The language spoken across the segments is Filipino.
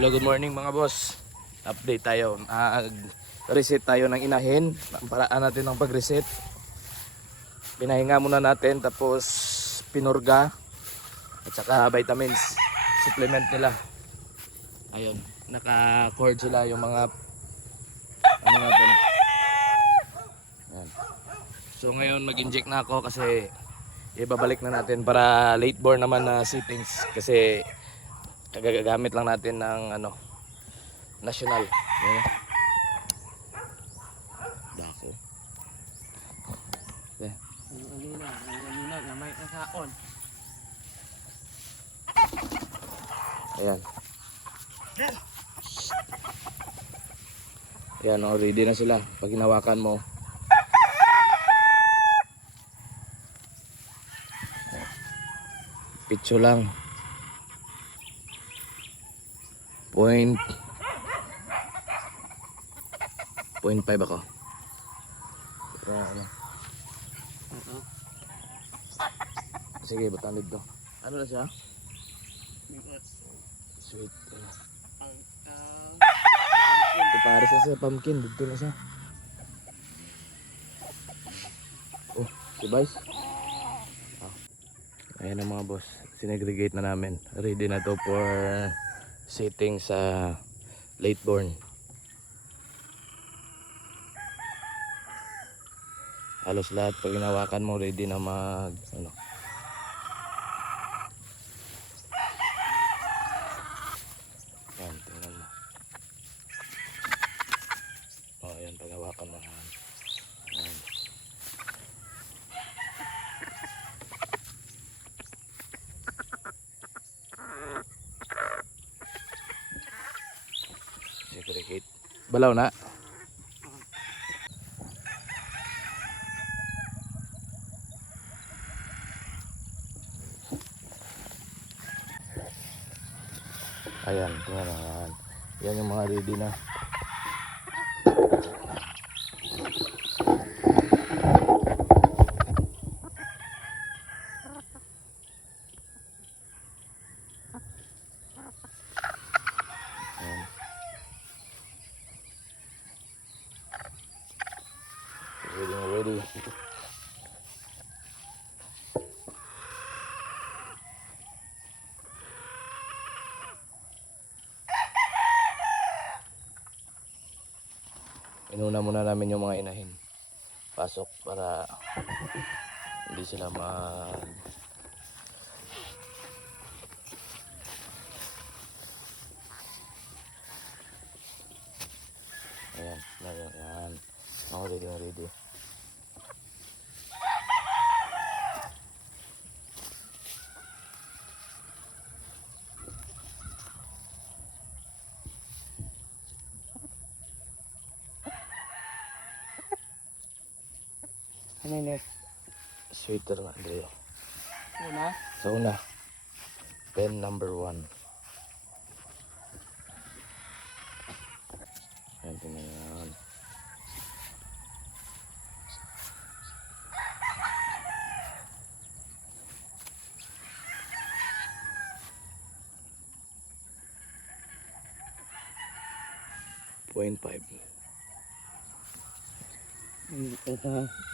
Hello, good morning mga boss. Update tayo. Reset tayo ng inahin. Ang paraan natin ng pag-reset. Pinahinga muna natin, tapos pinurga at saka vitamins, supplement nila. Ayun, naka-cord sila yung mga ano natin. Ayan. So ngayon mag-inject na ako kasi ibabalik na natin para late born naman na settings, kasi gagamit lang natin ng ano, national. Ayan. Dako. Okay. Ang na may kasaon. Ayan. Ayan, oh, ready na sila. Pag hinawakan mo, pitso lang. 0.5 ako. Pero ano. Sige, batanid to. Ano na siya? Sweet. Ito para sa pumpkin. Dito na siya. Oh, si Vice. Oh. Ayan ang mga boss. Sinegregate na namin. Ready na to for sitting sa late born. Halos lahat pag hinawakan mo ready na mag ano. Ayan, tingnan mo. Oh, ayan, pag hawakan mo. Ayan. Segregate. Balaw na. Ayan, tingnan mo. Ayan. Yan yung mga ready na. Ayan. Ready. Inuna muna namin yung mga inahin. Pasok para hindi sila Ayan. Ako ready. Ano yun? Sweater na, Andreo. Una? Sa una, pen number 1. Ayan, tingnan yan. .5.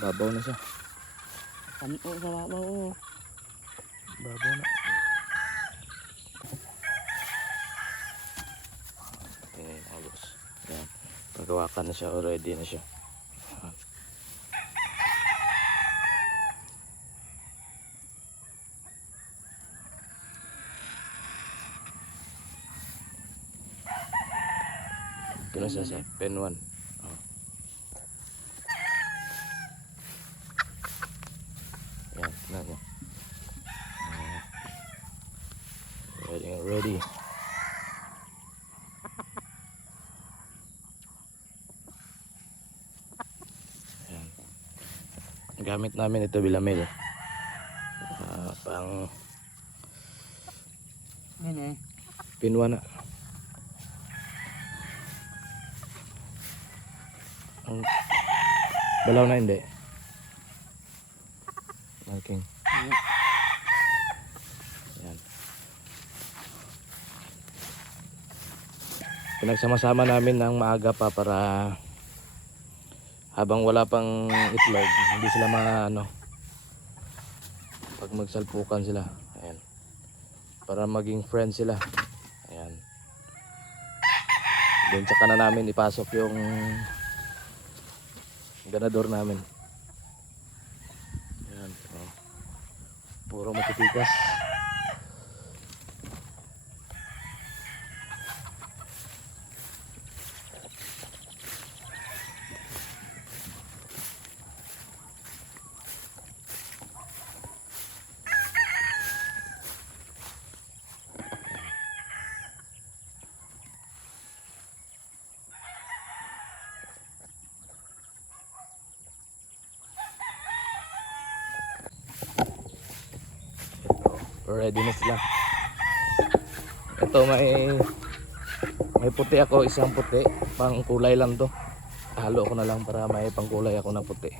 Babaw na siya. Ano sa babaw? Babaw na. Ayan, halos. Ayan. Pagkawakan na siya, already na siya. Ito na siya sa pen 1. Oh. Ayan, tingnan niya. Ready. Ayan. Gamit namin ito bilamil. Pang Ano? pinwa na. Ang balaw na hindi. Marking. Ayan. Pinagsama-sama namin ng maaga pa para habang wala pang itlog, hindi sila pag magsalpukan sila. Ayan. Para maging friends sila. Ayan. Then tsaka na namin ipasok yung ganador namin. Ayan. Oh. Puro matitikas. Ready na sila. Ito may puti ako, isang puti, pang kulay lang to. Halo ko na lang para may pangkulay ako na puti.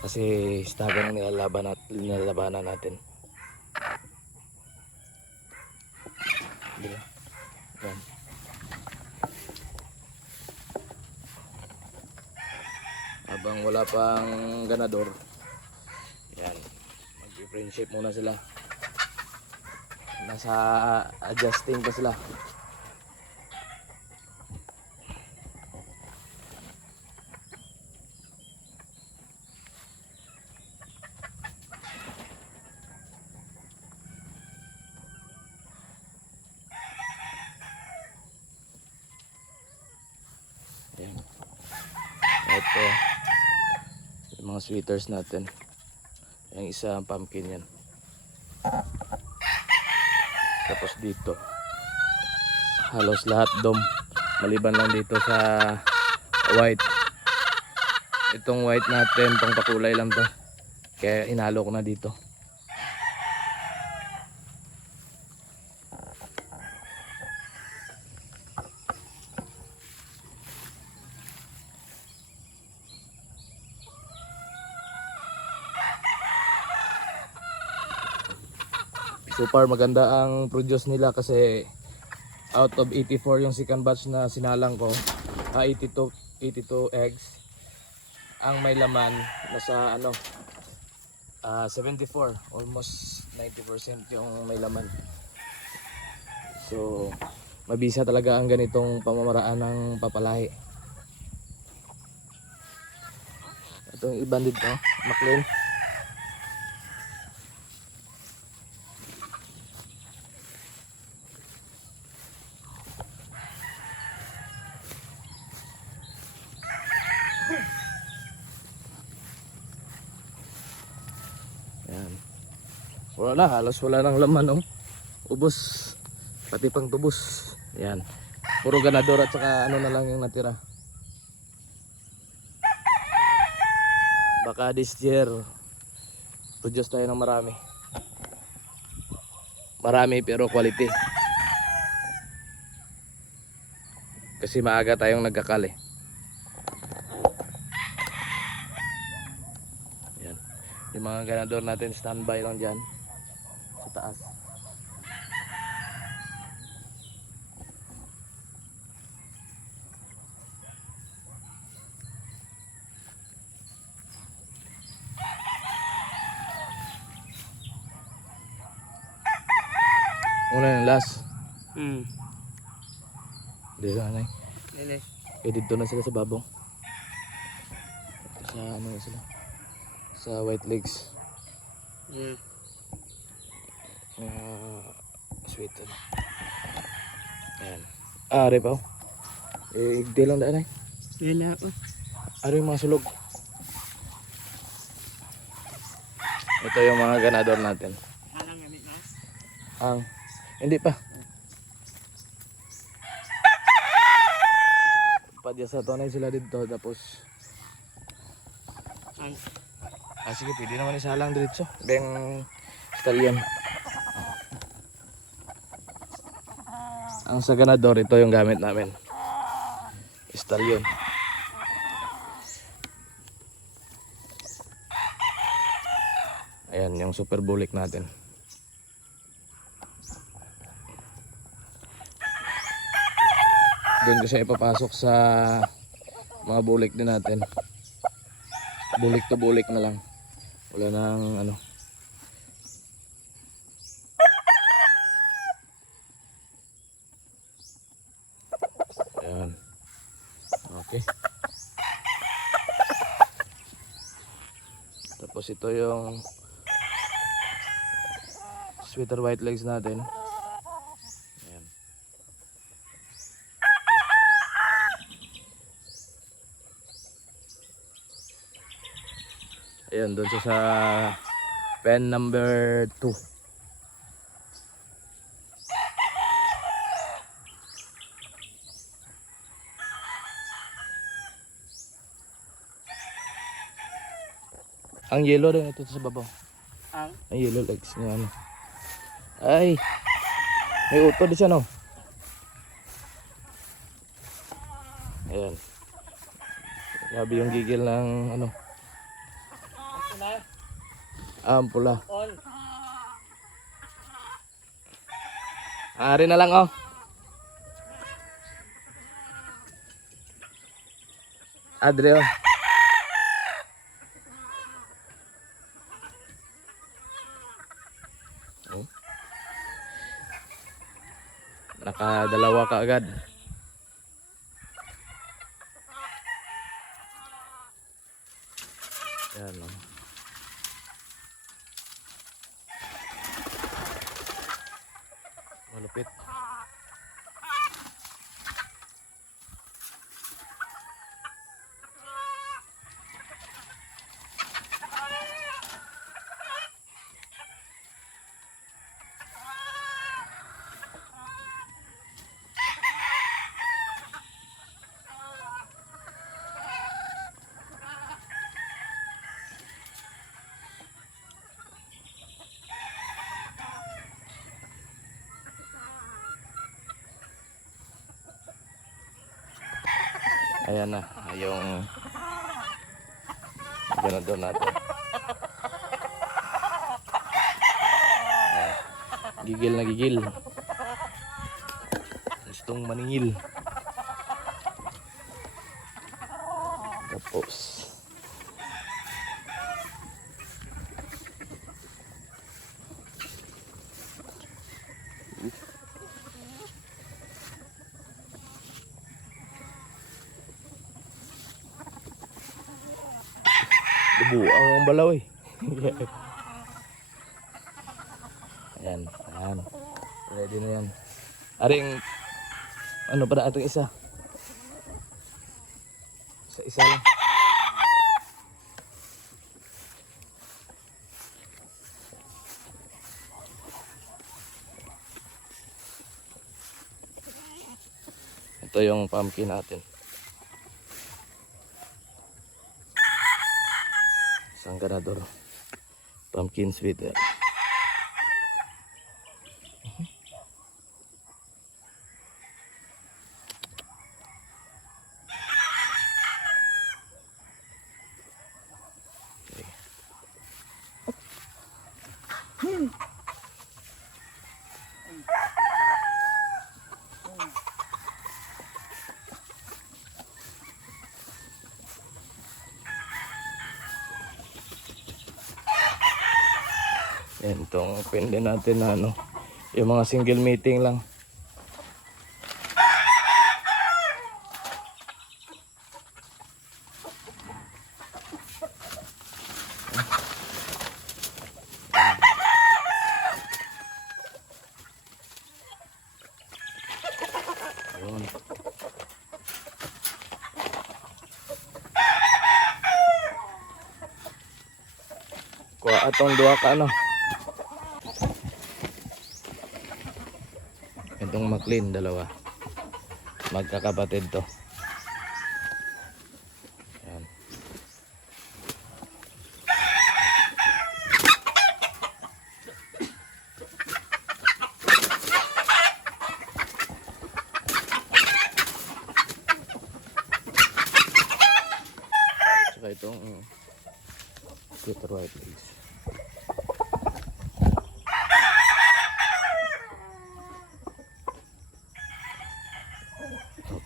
Kasi staga na nilalabanan natin. Diba? Yan. Habang wala pang ganador, yan, mag-friendship muna sila. Nasa adjusting pa sila. Ayan. Ito yung mga sweaters natin. Yung isa pumpkin yan. Tapos dito halos lahat dom, maliban lang dito sa white. Itong white natin pang pakulay lang to, kaya inalo ko na dito. So far maganda ang produce nila kasi out of 84 yung second batch na sinalang ko, 82 eggs ang may laman, nasa 74, almost 90% yung may laman. So mabisa talaga ang ganitong pamamaraan ng papalahi. Itong iba dito, Maclean. Yan. Wala na, halos wala nang laman, oh. Ubos, pati pang tubos. Yan. Puro ganador at saka na lang yung natira. Baka this year produce tayo ng marami. Marami pero quality. Kasi maaga tayong nagkakali. Yan. Yung mga ganador natin standby lang dyan sa taas. Una yung last. Dito na Nene. dito na sila sa babong. Sa na sila? Sa white legs. Sweet. Ayan. Are pa. Di lang daan ay. Yan na ako. Are yung mga sulog. Ito yung mga ganador natin. Alang gamit na. Hindi pa. Padya sa tonay sila dito tapos sige, pwede naman isalang diretso. Beng stallion. Ang sa ganador, ito yung gamit namin. Stallion. Ayan, yung super bulik natin. Doon ko siya ipapasok sa mga bulik din natin. Bulik to bulik na lang. Wala nang ano. Ayan. Okay. Tapos ito yung sweater white legs natin. Ayan. Ayan, doon siya sa pen number 2. Ang yellow rin ito sa babaw. Ang yellow legs niya ano. Ay, may uto din siya no. Ayan. Grabe yung gigil ng ano. Ang pula. Ari na lang oh. Adre oh. Oh. Nakadalawa ka agad. Yan oh. Malupit. Ayan na, yung ganador natin. Ayan. Gigil na gigil. Gustong maningil. Tapos bubuang ang balaw eh. Ayan, ayan. Ready na yan. Aring, ano pa na itong isa? Isa lang. Ito yung pumpkin natin. Isang ganador. Pumpkin sweater. Yan, itong pende natin na ano, yung mga single meeting lang. Yun. Kuha atong dua ka ano. Itong McLean, dalawa. Magkakapatid to. Yan. Saka itong sweater white legs.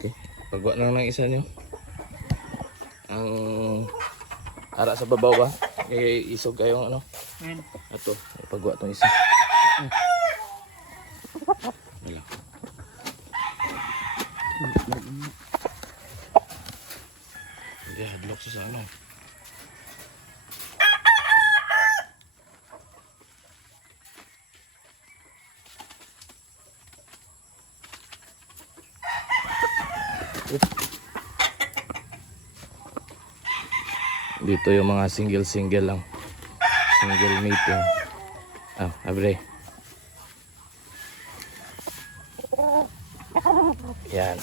Okay. Pagwa lang ng isa nyo. Ang ara sa babaw ba? Isog kayong ano? Yan. Ato, pagwa tong isa. Wala. Hindi, hadlock sa ano. Dito yung mga single lang. Single mating. Ah, abre. Yan.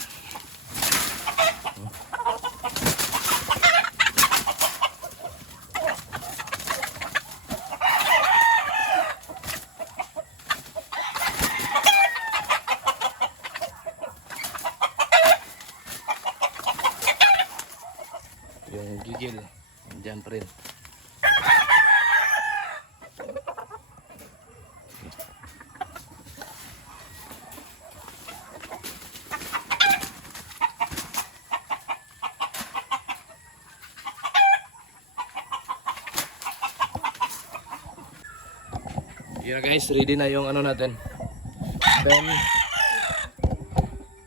Yung gigil, andyan pa rin. Yun na guys, ready na yung ano natin.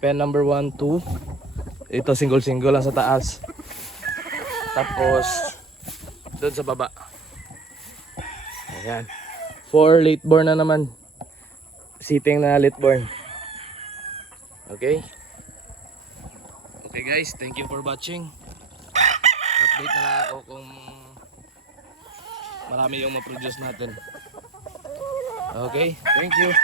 Pen number 1, 2. Ito single lang sa taas. Tapos doon sa baba. Ayan. 4 late born na naman. Sitting na late born. Okay. Okay guys, thank you for watching. Update na lang ako kung marami yung ma-produce natin. Okay, thank you.